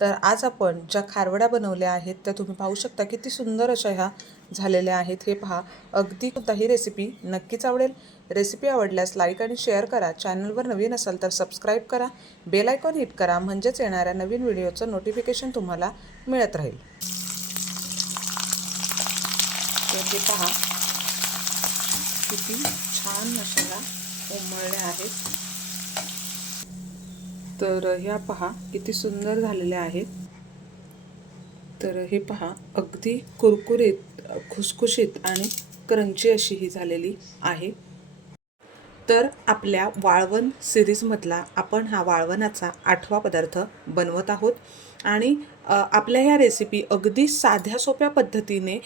तर आज आपण ज्या खारवड्या बनवल्या आहेत त्या तुम्ही पाहू शकता किती सुंदर अशा ह्या झालेल्या आहेत. हे पहा अगदी कोणता ही रेसिपी नक्कीच आवडेल. रेसिपी आवडल्यास लाईक आणि शेअर करा. चॅनलवर नवीन असाल तर सबस्क्राईब करा. बेल आयकॉन हिट करा. म्हणजेच येणाऱ्या नवीन व्हिडिओचं नोटिफिकेशन तुम्हाला मिळत राहील. तर पहा किती छान मसाला उमळल्या आहेत. तर ह्या पहा किती सुंदर झालेल्या आहेत. तर हे पहा अगदी कुरकुरीत खुसखुशीत आणि क्रंची अशी ही झालेली आहे. तर आपल्या वाळवण सिरीजमधला आपण हा वाळवणाचा आठवा पदार्थ बनवत आहोत. आणि आपल्या ह्या रेसिपी अगदी साध्या सोप्या पद्धतीने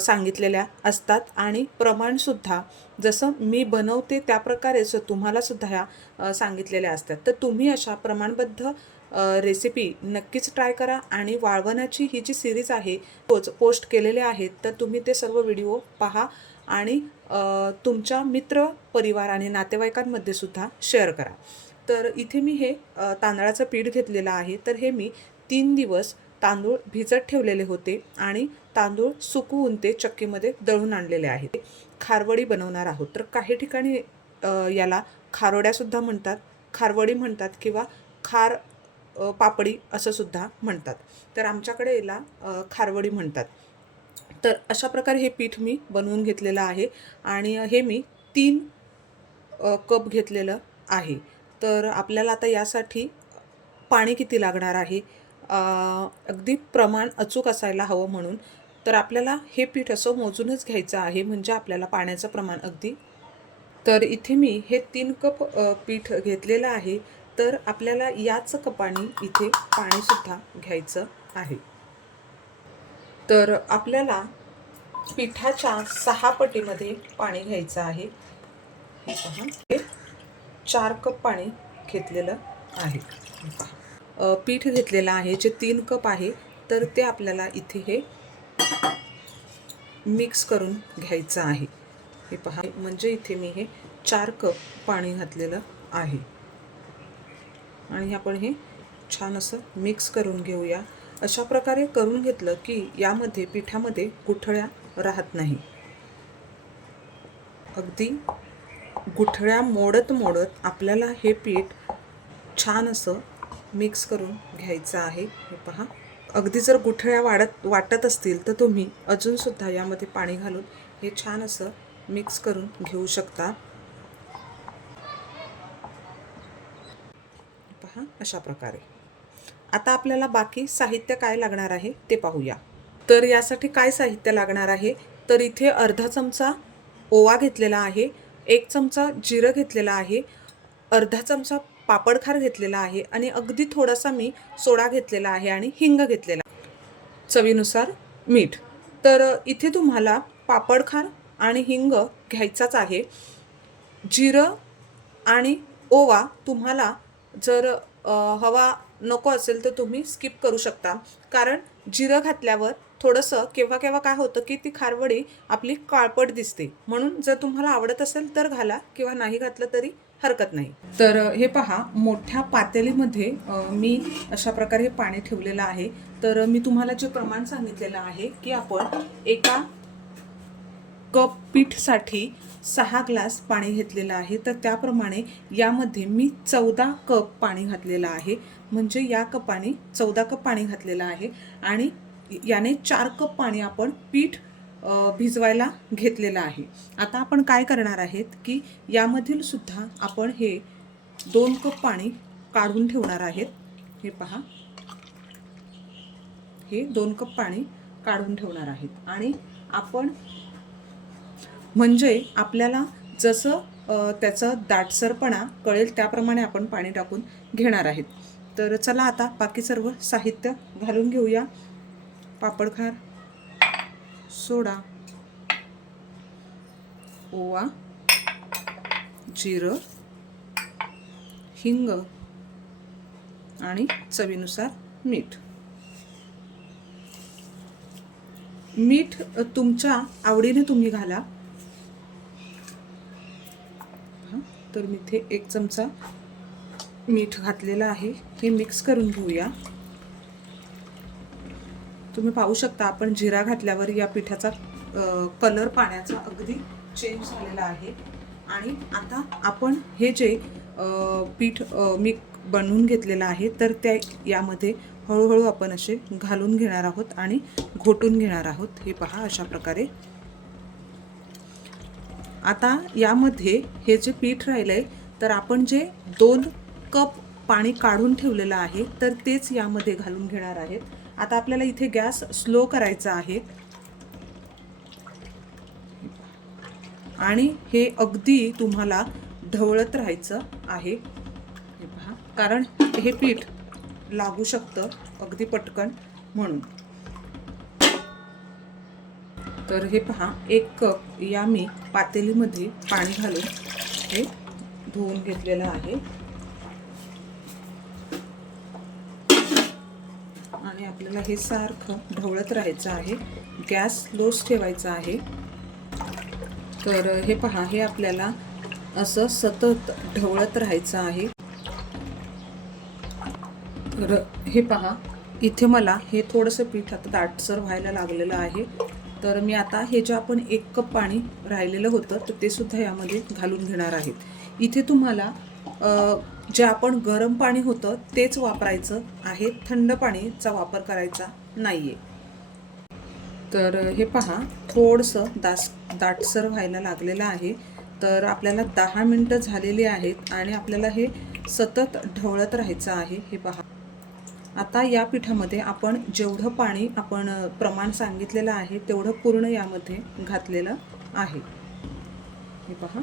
सांगितलेल्या असतात. आणि प्रमाणसुद्धा जसं मी बनवते त्या प्रकारेच तुम्हालासुद्धा ह्या सांगितलेल्या असतात. तर तुम्ही अशा प्रमाणबद्ध रेसिपी नक्कीच ट्राय करा. आणि वाळवणाची ही जी सिरीज आहे तोच पोस्ट केलेले आहेत तर तुम्ही ते सर्व व्हिडिओ पहा. आणि तुमच्या मित्र परिवार आणि नातेवाईकांमध्ये सुद्धा शेअर करा. तर इथे मी हे तांदळाचं पीठ घेतलेलं आहे. तर हे मी तीन दिवस तांदूळ भिजत ठेवलेले होते आणि तांदूळ सुकवून ते चक्कीमध्ये दळून आणलेले आहेत. खारवडी बनवणार आहोत. तर काही ठिकाणी याला खारोड्यासुद्धा म्हणतात. खारवडी म्हणतात किंवा खार पापडी असं सुद्धा म्हणतात. तर आमच्याकडे याला खारवडी म्हणतात. तर अशा प्रकारे हे पीठ मी बनवून घेतलेलं आहे आणि हे मी तीन कप घेतलेलं आहे. तर आपल्याला आता यासाठी पाणी किती लागणार आहे? अगदी प्रमाण अचूक असायला हवं म्हणून. तर आपल्याला हे पीठ असं मोजूनच घ्यायचं आहे म्हणजे आपल्याला पाण्याचं प्रमाण अगदी. तर इथे मी हे तीन कप पीठ घेतलेलं आहे. तर आपल्याला याच कपाने इथे पाणीसुद्धा घ्यायचं आहे. तर आपल्याला पिठाच्या सहा पटीमध्ये पाणी घ्यायचं आहे. हे पहा. हे चार कप पाणी घेतलेलं आहे. पीठ घेतलेलं आहे जे तीन कप आहे तर ते आपल्याला इथे हे मिक्स करून घ्यायचं आहे. हे पहा. म्हणजे इथे मी हे चार कप पाणी घातलेलं आहे. आणि आपण हे छान असं मिक्स करून घेऊया. अशा प्रकारे करून घेतलं की यामध्ये पिठामध्ये गुठळ्या राहत नाही. अगदी गुठळ्या मोडत मोडत आपल्याला हे पीठ छान असं मिक्स करून घ्यायचं आहे. हे पहा. अगदी जर गुठळ्या वाढत वाटत असतील तर तुम्ही अजूनसुद्धा यामध्ये पाणी घालून हे छान असं मिक्स करून घेऊ शकता. पहा अशा प्रकारे आता आपल्याला बाकी साहित्य काय लागणार आहे ते पाहूया. तर यासाठी काय साहित्य लागणार आहे? तर इथे अर्धा चमचा ओवा घेतलेला आहे एक चमचा जिरं घेतलेला आहे अर्धा चमचा पापडखार घेतलेला आहे आणि अगदी थोडासा मी सोडा घेतलेला आहे आणि हिंग घेतलेला चवीनुसार मीठ. तर इथे तुम्हाला पापडखार आणि हिंग घ्यायचाच आहे. जिरं आणि ओवा तुम्हाला जर हवा नको असेल तर तुम्ही स्किप करू शकता. कारण जिरं घातल्यावर थोडंसं केव्हा केव्हा काय होतं की ती खारवडी आपली काळपट दिसते. म्हणून जर तुम्हाला आवडत असेल तर घाला किंवा नाही घातलं तरी हरकत नाही. तर हे पहा मोठ्या पातेलीमध्ये मी अशा प्रकारे हे पाणी ठेवलेलं आहे. तर मी तुम्हाला जे प्रमाण सांगितलेलं आहे की आपण एका कप पीठसाठी सहा ग्लास पाणी घेतलेलं आहे. तर त्याप्रमाणे यामध्ये मी चौदा कप पाणी घातलेलं आहे. म्हणजे या कपाने चौदा कप पाणी घातलेलं आहे. आणि याने चार कप पाणी आपण पीठ भिजवायला घेतलेलं आहे. आता आपण काय करणार आहेत की यामधील सुद्धा आपण हे दोन कप पाणी काढून ठेवणार आहेत. हे पहा. हे दोन कप पाणी काढून ठेवणार आहेत. आणि आपण म्हणजे आपल्याला जसं त्याचं दाटसरपणा कळेल त्याप्रमाणे आपण पाणी टाकून घेणार आहेत. तर चला आता बाकी सर्व साहित्य घालून घेऊया. पापडखार सोडा ओवा जिरं हिंग आणि चवीनुसार मीठ. मीठ तुमच्या आवडीने तुम्ही घाला हं, तर मी इथे एक चमचा मीठ घातलेलं आहे. हे मिक्स करून घेऊया. तुम्ही पाहू शकता आपण जिरा घातल्यावर या पिठाचा कलर पाण्याचा अगदी चेंज झालेला आहे. आणि आता आपण हे जे पीठ मी बनवून घेतलेलं आहे तर त्या यामध्ये हळूहळू आपण असे घालून घेणार आहोत आणि घोटून घेणार आहोत. हे पहा अशा प्रकारे. आता यामध्ये हे जे पीठ राहिलं आहे तर आपण जे दोन कप पाणी काढून ठेवलेलं आहे तर तेच यामध्ये घालून घेणार आहेत. आता आपल्याला इथे गॅस स्लो करायचा आहे. आणि हे अगदी तुम्हाला ढवळत राहायचं आहे. कारण हे पीठ लागू शकतं अगदी पटकन म्हणून. तर हे पहा एक कप या मी पातेलीमध्ये पाणी घालून हे धुवून घेतलेलं आहे. आणि आपल्याला हे सारखं ढवळत राहायचं आहे. गॅस लोच ठेवायचा आहे. तर हे पहा हे आपल्याला असं सतत ढवळत राहायचं आहे. तर हे पहा इथे मला हे थोडंसं पीठ आता दाटसर व्हायला लागलेलं आहे. तर मी आता हे जे आपण एक कप पाणी राहिलेलं होतं तर ते सुद्धा यामध्ये घालून घेणार आहेत. इथे तुम्हाला जे आपण गरम पाणी होतं तेच वापरायचं आहे. थंड पाणीचा वापर करायचा नाही आहे तर हे पहा थोडंसं दास दाटसर व्हायला लागलेलं आहे. तर आपल्याला दहा मिनटं झालेली आहेत आणि आपल्याला हे सतत ढवळत राहायचं आहे. हे पहा. आता या पिठामध्ये आपण जेवढं पाणी आपण प्रमाण सांगितलेलं आहे तेवढं पूर्ण यामध्ये घातलेलं आहे. हे पहा.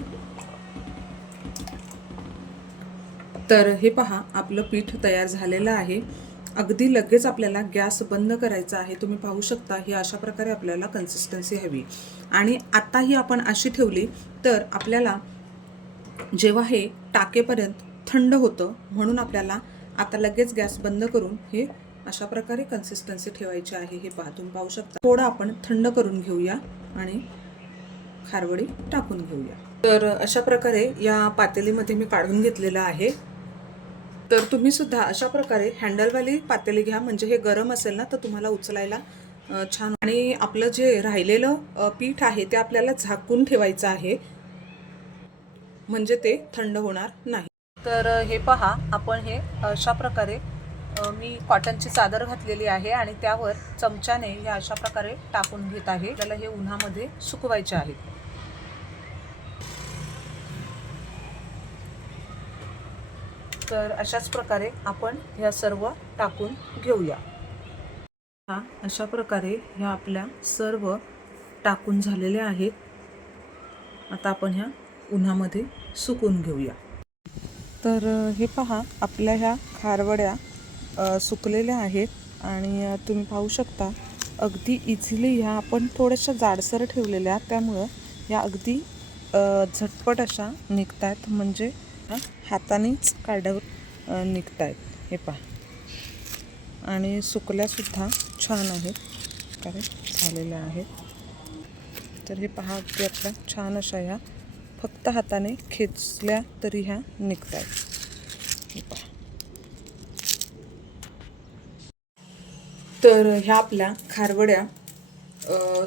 तर हे पहा आपलं पीठ तयार झालेलं आहे. अगदी लगेच आपल्याला गॅस बंद करायचा आहे. तुम्ही पाहू शकता ही अशा प्रकारे आपल्याला कन्सिस्टन्सी हवी. आणि आता ही आपण अशी ठेवली तर आपल्याला जेव्हा हे टाकेपर्यंत थंड होतं म्हणून आपल्याला आता लगेच गॅस बंद करून हे अशा प्रकारे कन्सिस्टन्सी ठेवायची आहे हे पहा तुम्ही पाहू शकता. थोडं आपण थंड करून घेऊया आणि खारवडी टाकून घेऊया. तर अशा प्रकारे या पातेलीमध्ये मी काढून घेतलेलं आहे. तर तुम्ही सुद्धा अशा प्रकारे हँडलवाली पातेली घ्या. म्हणजे हे गरम असेल ना तर तुम्हाला उचलायला छान आणि आपलं जे राहिलेलं पीठ आहे ते आपल्याला झाकून ठेवायचं आहे. म्हणजे ते थंड होणार नाही. तर हे पहा आपण हे अशा प्रकारे मी कॉटनची चादर घातलेली आहे आणि त्यावर चमच्याने हे अशा प्रकारे टाकून घेत आहे. त्याला हे उन्हामध्ये सुकवायचे आहे. तर अशाच प्रकारे आपण ह्या सर्व टाकून घेऊया. हा अशा प्रकारे ह्या आपल्या सर्व टाकून झालेल्या आहेत. आता आपण ह्या उन्हामध्ये सुकून घेऊया. तर हे पहा आपल्या ह्या खारवड्या सुकलेल्या आहेत आणि तुम्ही पाहू शकता अगदी इझिली ह्या आपण थोड्याशा जाडसर ठेवलेल्या त्यामुळं ह्या अगदी झटपट अशा निघतायत. म्हणजे हातानेच काढावर निघत निघतायत. हे पहा. आणि सुकल्यासुद्धा छान आहेत. कारण झालेल्या आहेत. तर हे पहा अगदी आपल्या छान अशा ह्या फक्त हाताने खेचल्या तरी ह्या निघत आहेत तर ह्या आपल्या खारवड्या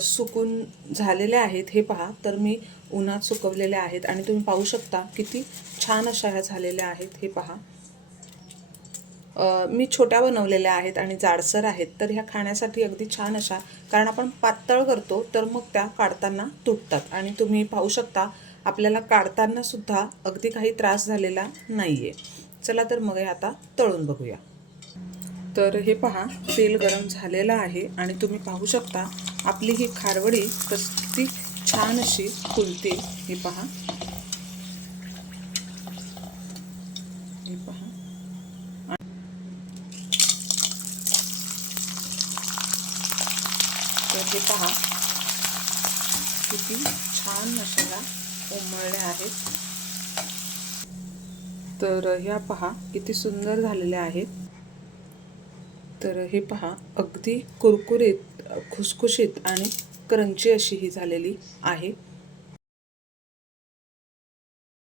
सुकून झालेल्या आहेत हे पहा. तर मी उन्हात सुकवलेल्या आहेत आणि तुम्ही पाहू शकता किती छान अशा ह्या झालेल्या आहेत हे पहा. मी छोट्या बनवलेल्या आहेत आणि जाडसर आहेत. तर ह्या खाण्यासाठी अगदी छान अशा कारण आपण पातळ करतो तर मग त्या काढताना तुटतात. आणि तुम्ही पाहू शकता आपल्याला काढताना सुद्धा अगदी काही त्रास झालेला नाही आहे चला तर मग हे आता तळून बघूया. तर हे पहा तेल गरम झालेलं आहे आणि तुम्ही पाहू शकता आपली ही खारवडी किती छान अशी फुलते. हे पहा. हे पहा. तर हे पहा. किती छान अशा उमळल्या आहेत. तर ह्या पहा किती सुंदर झालेल्या आहेत. तर हे पहा अगदी कुरकुरीत खुसखुशीत आणि क्रंची अशी ही झालेली आहे.